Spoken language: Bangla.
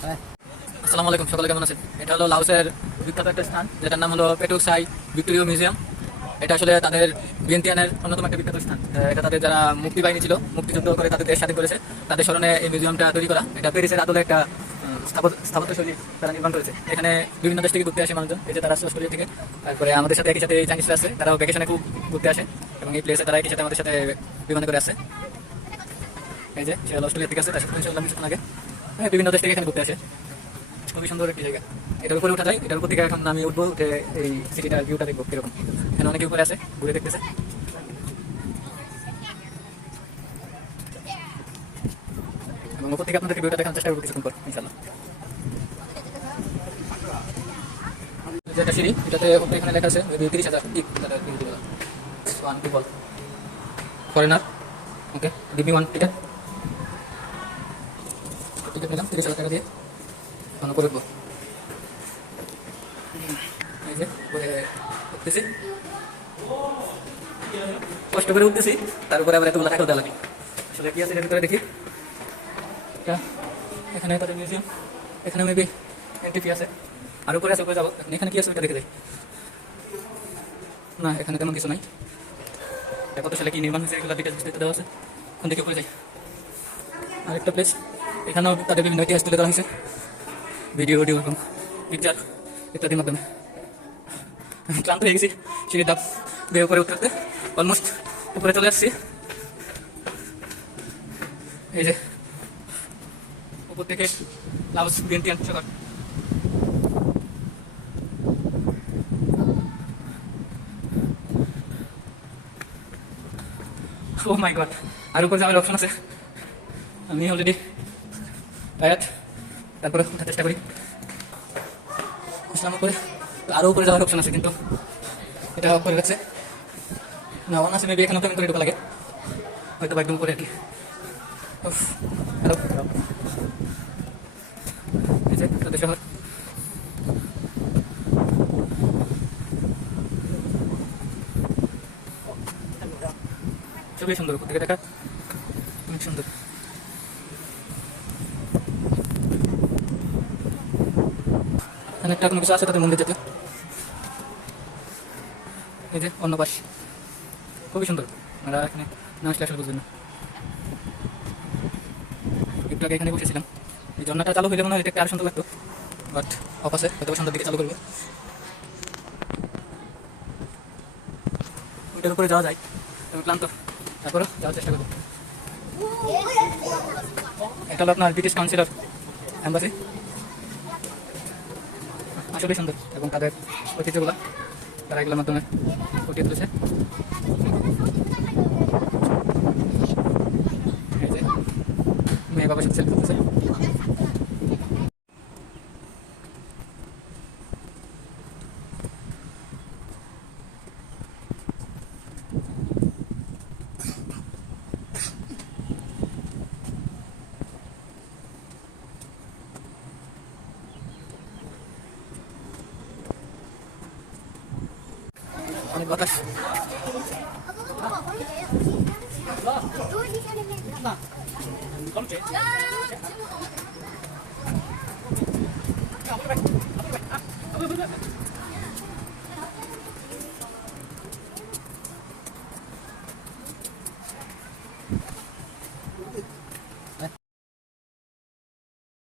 আসসালামু আলাইকুম, সকলে কেমন আছেন? এটা হলো লাওসের বিখ্যাত একটা স্থান, যেটার নাম হলো পেটুক সাই ভিক্টোরিয়া মিউজিয়াম। এটা আসলে তাদের ভিয়েন্তিয়ানের অন্যতম একটা বিখ্যাত স্থান। এটা তাদের যারা মুক্তি বাহিনী ছিল, মুক্তিযুদ্ধ করে তাদের দেশ স্বাধীন করেছে, তাদের স্মরণে এই মিউজিয়ামটা তৈরি করা। এটা প্যারিসের আদলে একটা স্থাপত্য শৈলী তারা নির্মাণ করেছে। এখানে বিভিন্ন দেশ থেকে ঘুরতে আসে মানুষজন, এই যে তারা অস্ট্রেলিয়া থেকে, তারপরে আমাদের সাথে একই সাথে চাইনিজরা আছে, তারাও ভ্যাকেশনে খুব ঘুরতে আসে এবং এই প্লেসে তারা একই সাথে আমাদের সাথে বিমানে করে আসে। এই যে সে অস্ট্রেলিয়া থেকে আসে, তার সাথে শুনলাম কিছুক্ষণ আগে। বিভিন্ন দেশ থেকে এখানে ঘুরতে আসে। খুবই সুন্দর একটি জায়গা। এটার উপরে উঠা যায়, এটার উপর থেকে এখন আমি উঠবো, উঠে এই সিটিটার ভিউটা দেখবো কিরকম। এখানে অনেকে উপরে আছে, ঘুরে দেখতেছে। এবং উপর থেকে আপনাদেরকে ভিউটা দেখানোর চেষ্টা করবো কিছুক্ষণ পর, ইনশাআল্লাহ। যেটা সিঁড়ি, এটাতে উপরে এখানে লেখা আছে 30,000 tip, one people foreigner. Okay, give me one ticket. Ticket নিলাম 30,000 টাকা দিয়ে। এখন উপরে উঠবো। এই যে উঠতেছি, কষ্ট করে উঠতেছি, তার উপরে আবার এতগুলো টাকা দেওয়া লাগে। আসলে কি আছে এটার ভিতরে দেখি। এখানে তাদের মিউজিয়াম, এখানে মেবি এন্ট্রি ফি আছে। আর উপরে আছে, উপরে যাবো। এখানে কি আছে ওটা দেখে যাই। না, এখানে তেমন কিছু নাই। কত সালে কি নির্মাণ হয়েছে এগুলো ডিটেলস বিস্তারিত দেওয়া আছে। এখন দেখে উপরে যাই। আরেকটা প্লেস, এখানেও তাদের বিভিন্ন ইতিহাস তুলে ধরা হয়েছে, ভিডিও এবং পিকচার ইত্যাদির মাধ্যমে। ক্লান্ত হয়ে গেছি সিঁড়ির ধাপ বেয়ে উপরে উঠতে উঠতে, অলমোস্ট উপরে চলে আসছি। এই যে উপর থেকে লাওস ভিয়েন্তিয়ান শহর। ও মাই গড, আর উপরে যাওয়ার অপশন আছে। আমি অলরেডি টায়ার্ড, তারপরে উঠার চেষ্টা করি। আসলাম উপরে, আরও উপরে যাওয়ার অপশন আছে, কিন্তু এটা অফ করে রাখছে। না, ওয়ান আছে মেবি, এখানেও পেমেন্ট করে ঢোকা লাগে, হয়তো একদম উপরে আর কি। হ্যালো, এই যে তাদের শহর। খুবই সুন্দর, উপর থেকে দেখা অনেক সুন্দর। এখানে একটা কোনো কিছু আছে তাদের মন্দির যেতে। এই যে অন্য পাশ, খুবই সুন্দর। আমরা এখানে না আসলে আসলে বুঝবেন না। একটু আগে এখানে বসেছিলাম, এই ঝর্ণাটা চালু হইলে মনে হয় এটা আরো সুন্দর লাগতো, বাট অফ আছে, হয়তো সন্ধ্যার দিকে চালু করবে। ওইটার উপরে যাওয়া যায়, আমি ক্লান্ত, তারপরে যাওয়ার চেষ্টা করবো। এটা হলো আপনার ব্রিটিশ কাউন্সিলর অ্যাম্বাসি। আসলেই সুন্দর, এবং তাদের ঐতিহ্যগুলো তারা এগুলোর মাধ্যমে ফুটিয়ে তুলেছে। এই যে মেয়ে বাবার সাথে সেলফি তুলছে। অনেক বাতাস।